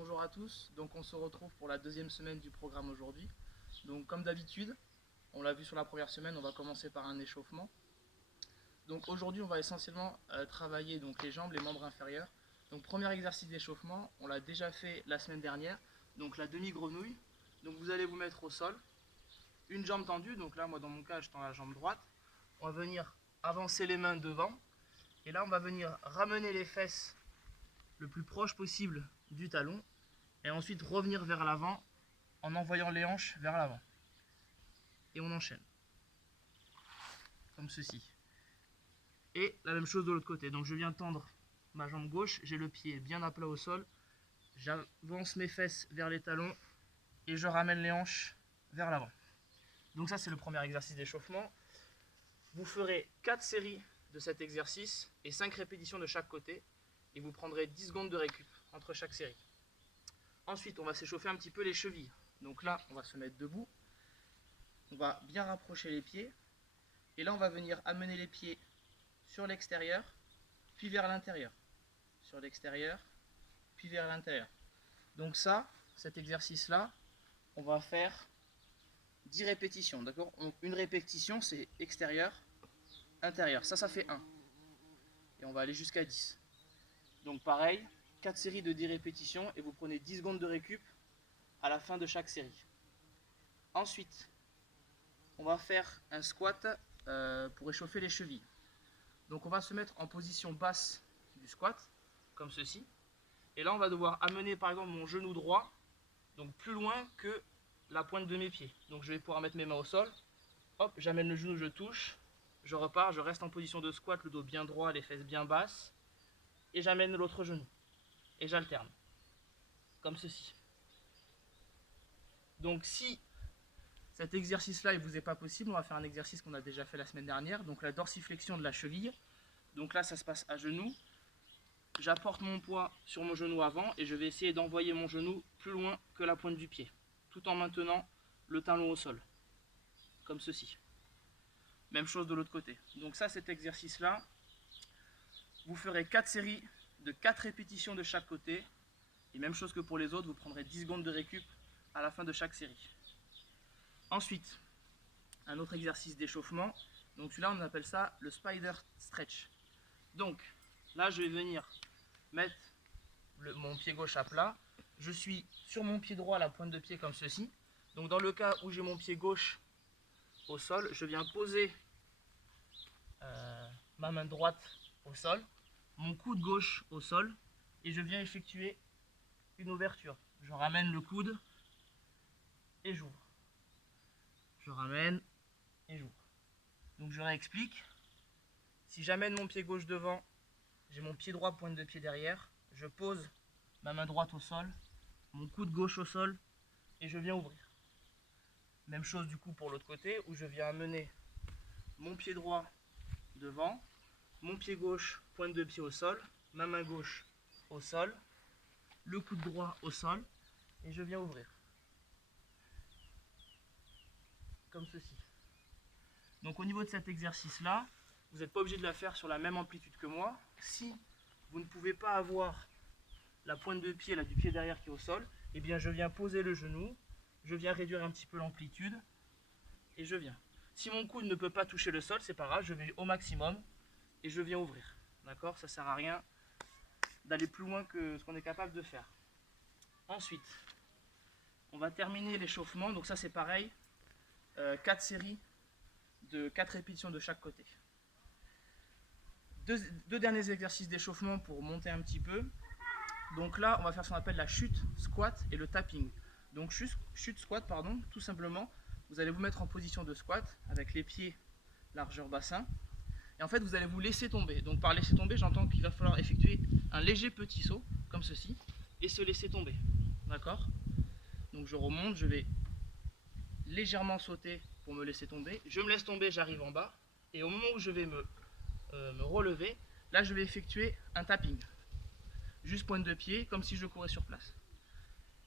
Bonjour à tous, donc on se retrouve pour la deuxième semaine du programme aujourd'hui. Donc comme d'habitude, on l'a vu sur la première semaine, on va commencer par un échauffement. Donc aujourd'hui on va essentiellement travailler donc les jambes, les membres inférieurs. Donc premier exercice d'échauffement, on l'a déjà fait la semaine dernière, donc la demi-grenouille. Donc vous allez vous mettre au sol, une jambe tendue, donc là moi dans mon cas je tends la jambe droite. On va venir avancer les mains devant, et là on va venir ramener les fesses le plus proche possible du talon, et ensuite revenir vers l'avant en envoyant les hanches vers l'avant. Et on enchaîne, comme ceci. Et la même chose de l'autre côté. Donc je viens tendre ma jambe gauche, j'ai le pied bien à plat au sol, j'avance mes fesses vers les talons et je ramène les hanches vers l'avant. Donc ça c'est le premier exercice d'échauffement. Vous ferez 4 séries de cet exercice et 5 répétitions de chaque côté, et vous prendrez 10 secondes de récup entre chaque série. Ensuite on va s'échauffer un petit peu les chevilles. Donc là on va se mettre debout, on va bien rapprocher les pieds, et là on va venir amener les pieds sur l'extérieur, puis vers l'intérieur, sur l'extérieur, puis vers l'intérieur. Donc ça, cet exercice-là, on va faire 10 répétitions, d'accord? Une répétition, c'est extérieur, intérieur. Ça fait 1. Et on va aller jusqu'à 10. Donc pareil, 4 séries de 10 répétitions, et vous prenez 10 secondes de récup à la fin de chaque série. Ensuite, on va faire un squat pour échauffer les chevilles. Donc on va se mettre en position basse du squat, comme ceci. Et là on va devoir amener par exemple mon genou droit, donc plus loin que la pointe de mes pieds. Donc je vais pouvoir mettre mes mains au sol, hop, j'amène le genou, je touche, je repars, je reste en position de squat, le dos bien droit, les fesses bien basses, et j'amène l'autre genou. Et j'alterne, comme ceci. Donc si cet exercice-là il vous est pas possible, on va faire un exercice qu'on a déjà fait la semaine dernière, donc la dorsiflexion de la cheville. Donc là ça se passe à genoux. J'apporte mon poids sur mon genou avant et je vais essayer d'envoyer mon genou plus loin que la pointe du pied, tout en maintenant le talon au sol, comme ceci. Même chose de l'autre côté. Donc ça, cet exercice-là, vous ferez 4 séries de 4 répétitions de chaque côté. Et même chose que pour les autres, vous prendrez 10 secondes de récup à la fin de chaque série. Ensuite, un autre exercice d'échauffement. Donc celui-là, on appelle ça le spider stretch. Donc là, je vais venir mettre mon pied gauche à plat. Je suis sur mon pied droit, la pointe de pied comme ceci. Donc dans le cas où j'ai mon pied gauche au sol, je viens poser ma main droite au sol, mon coude gauche au sol, et je viens effectuer une ouverture. Je ramène le coude et j'ouvre. Je ramène et j'ouvre. Donc je réexplique. Si j'amène mon pied gauche devant, j'ai mon pied droit pointe de pied derrière, je pose ma main droite au sol, mon coude gauche au sol, et je viens ouvrir. Même chose du coup pour l'autre côté, où je viens amener mon pied droit devant, mon pied gauche pointe de pied au sol, ma main gauche au sol, le coude droit au sol, et je viens ouvrir. Comme ceci. Donc au niveau de cet exercice-là, vous n'êtes pas obligé de la faire sur la même amplitude que moi. Si vous ne pouvez pas avoir la pointe de pied là, du pied derrière qui est au sol, eh bien je viens poser le genou, je viens réduire un petit peu l'amplitude, et je viens. Si mon coude ne peut pas toucher le sol, c'est pas grave, je vais au maximum, et je viens ouvrir. D'accord? Ça sert à rien d'aller plus loin que ce qu'on est capable de faire. Ensuite, on va terminer l'échauffement. Donc ça c'est pareil, 4 séries de 4 répétitions de chaque côté. Deux derniers exercices d'échauffement pour monter un petit peu. Donc là, on va faire ce qu'on appelle la chute, squat et le tapping. Donc chute squat, pardon, tout simplement, vous allez vous mettre en position de squat avec les pieds largeur bassin. Et en fait, vous allez vous laisser tomber. Donc par laisser tomber, j'entends qu'il va falloir effectuer un léger petit saut, comme ceci, et se laisser tomber. D'accord? Donc je remonte, je vais légèrement sauter pour me laisser tomber. Je me laisse tomber, j'arrive en bas. Et au moment où je vais me relever, là je vais effectuer un tapping. Juste pointe de pied, comme si je courais sur place.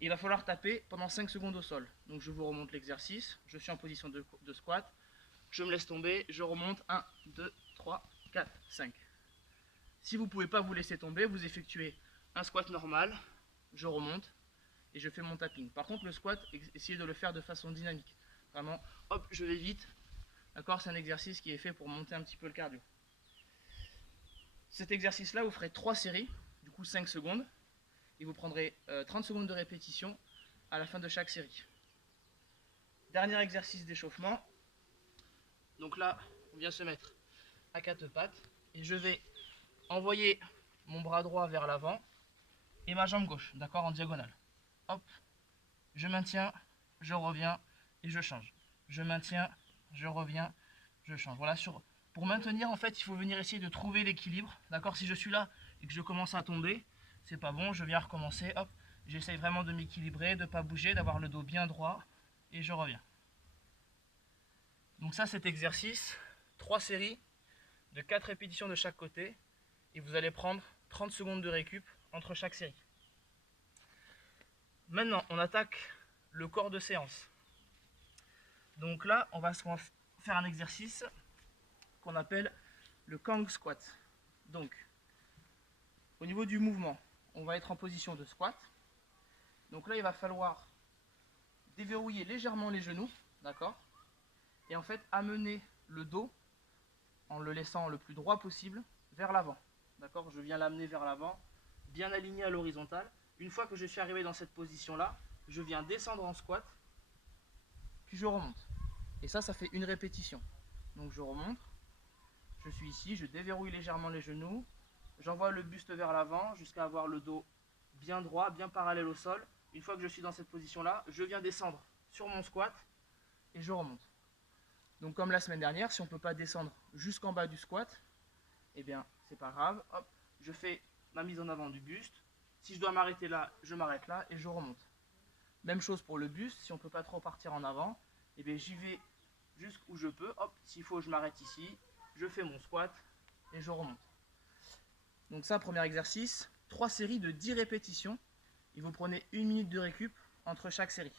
Il va falloir taper pendant 5 secondes au sol. Donc je vous remonte l'exercice, je suis en position de squat, je me laisse tomber, je remonte 1, 2, 3, 4, 5. Si vous ne pouvez pas vous laisser tomber, vous effectuez un squat normal, je remonte, et je fais mon tapping. Par contre, le squat, essayez de le faire de façon dynamique. Vraiment, hop, je vais vite. D'accord, c'est un exercice qui est fait pour monter un petit peu le cardio. Cet exercice-là, vous ferez 3 séries, du coup 5 secondes, et vous prendrez 30 secondes de répétition à la fin de chaque série. Dernier exercice d'échauffement. Donc là, on vient se mettre à 4 pattes, et je vais envoyer mon bras droit vers l'avant, et ma jambe gauche, d'accord, en diagonale. Hop, je maintiens, je reviens, et je change. Je maintiens, je reviens, je change. Voilà, pour maintenir, en fait, il faut venir essayer de trouver l'équilibre. D'accord, si je suis là et que je commence à tomber, c'est pas bon, je viens recommencer. Hop, j'essaye vraiment de m'équilibrer, de ne pas bouger, d'avoir le dos bien droit, et je reviens. Donc ça, cet exercice, 3 séries de 4 répétitions de chaque côté, et vous allez prendre 30 secondes de récup entre chaque série. Maintenant, on attaque le corps de séance. Donc là, on va faire un exercice qu'on appelle le Kang squat. Donc, au niveau du mouvement, on va être en position de squat. Donc là, il va falloir déverrouiller légèrement les genoux, d'accord? Et en fait, amener le dos, en le laissant le plus droit possible, vers l'avant. D'accord? Je viens l'amener vers l'avant, bien aligné à l'horizontale. Une fois que je suis arrivé dans cette position-là, je viens descendre en squat, puis je remonte. Et ça fait une répétition. Donc je remonte, je suis ici, je déverrouille légèrement les genoux, j'envoie le buste vers l'avant jusqu'à avoir le dos bien droit, bien parallèle au sol. Une fois que je suis dans cette position-là, je viens descendre sur mon squat et je remonte. Donc comme la semaine dernière, si on ne peut pas descendre jusqu'en bas du squat, eh bien c'est pas grave, hop, je fais ma mise en avant du buste. Si je dois m'arrêter là, je m'arrête là et je remonte. Même chose pour le buste, si on ne peut pas trop partir en avant, eh bien j'y vais jusqu'où je peux. Hop, s'il faut, je m'arrête ici, je fais mon squat et je remonte. Donc ça, premier exercice, 3 séries de 10 répétitions. Et vous prenez 1 minute de récup entre chaque série.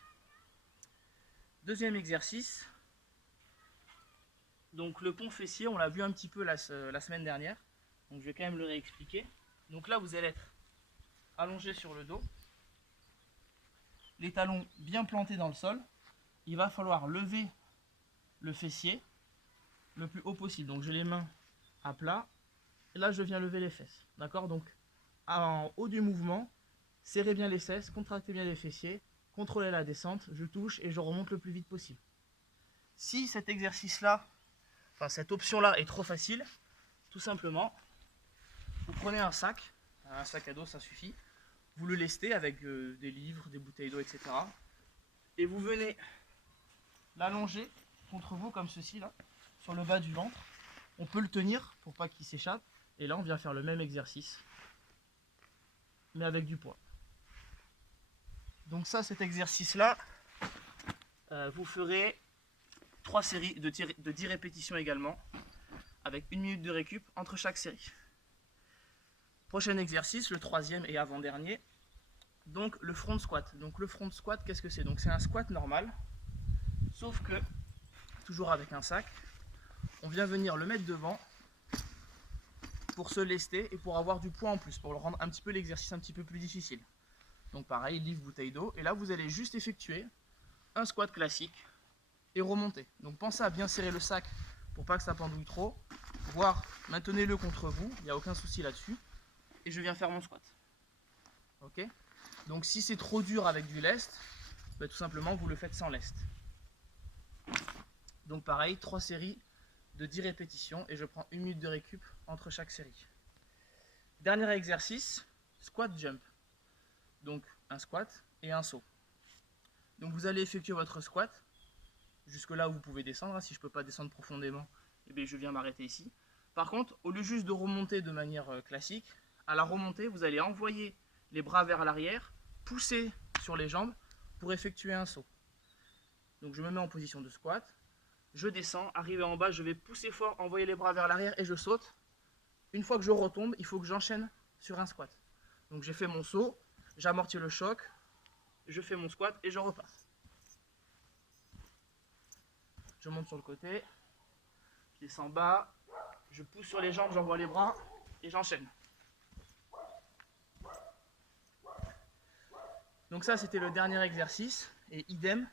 Deuxième exercice, donc le pont fessier, on l'a vu un petit peu la semaine dernière. Donc je vais quand même le réexpliquer. Donc là, vous allez être allongé sur le dos, les talons bien plantés dans le sol. Il va falloir lever le fessier le plus haut possible. Donc j'ai les mains à plat. Et là, je viens lever les fesses. D'accord? Donc en haut du mouvement, serrez bien les fesses, contractez bien les fessiers, contrôlez la descente, je touche et je remonte le plus vite possible. Si cet exercice-là, enfin cette option-là est trop facile, tout simplement, vous prenez un sac à dos, ça suffit, vous le lestez avec des livres, des bouteilles d'eau, etc. Et vous venez l'allonger contre vous comme ceci, là, sur le bas du ventre. On peut le tenir pour pas qu'il s'échappe. Et là, on vient faire le même exercice, mais avec du poids. Donc ça, cet exercice-là, vous ferez 3 séries de 10 répétitions également, avec 1 minute de récup entre chaque série. Prochain exercice, le troisième et avant-dernier, donc le front squat. Donc le front squat, qu'est-ce que c'est? Donc c'est un squat normal, sauf que, toujours avec un sac, on vient venir le mettre devant pour se lester et pour avoir du poids en plus, pour le rendre un petit peu l'exercice un petit peu plus difficile. Donc pareil, livre, bouteille d'eau, et là vous allez juste effectuer un squat classique et remonter. Donc pensez à bien serrer le sac pour pas que ça pendouille trop, voire maintenez-le contre vous, il n'y a aucun souci là-dessus, et je viens faire mon squat. Ok? Donc si c'est trop dur avec du lest, tout simplement vous le faites sans lest. Donc pareil, 3 séries de 10 répétitions et je prends 1 minute de récup entre chaque série. Dernier exercice, squat jump. Donc un squat et un saut. Donc vous allez effectuer votre squat jusque là où vous pouvez descendre. Si je ne peux pas descendre profondément, eh bien, je viens m'arrêter ici. Par contre, au lieu juste de remonter de manière classique, à la remontée, vous allez envoyer les bras vers l'arrière, pousser sur les jambes pour effectuer un saut. Donc je me mets en position de squat, je descends, arrivé en bas, je vais pousser fort, envoyer les bras vers l'arrière et je saute. Une fois que je retombe, il faut que j'enchaîne sur un squat. Donc j'ai fait mon saut, j'amortis le choc, je fais mon squat et je repasse. Je monte sur le côté, je descends bas, je pousse sur les jambes, j'envoie les bras et j'enchaîne. Donc ça, c'était le dernier exercice. Et idem,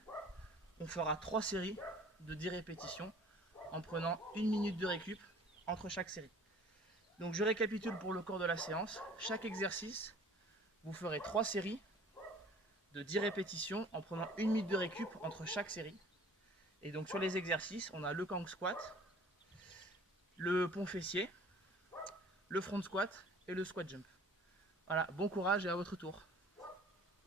on fera 3 séries de 10 répétitions en prenant 1 minute de récup entre chaque série. Donc je récapitule pour le cours de la séance. Chaque exercice, vous ferez 3 séries de 10 répétitions en prenant 1 minute de récup entre chaque série. Et donc sur les exercices, on a le Kang squat, le pont fessier, le front squat et le squat jump. Voilà, bon courage et à votre tour.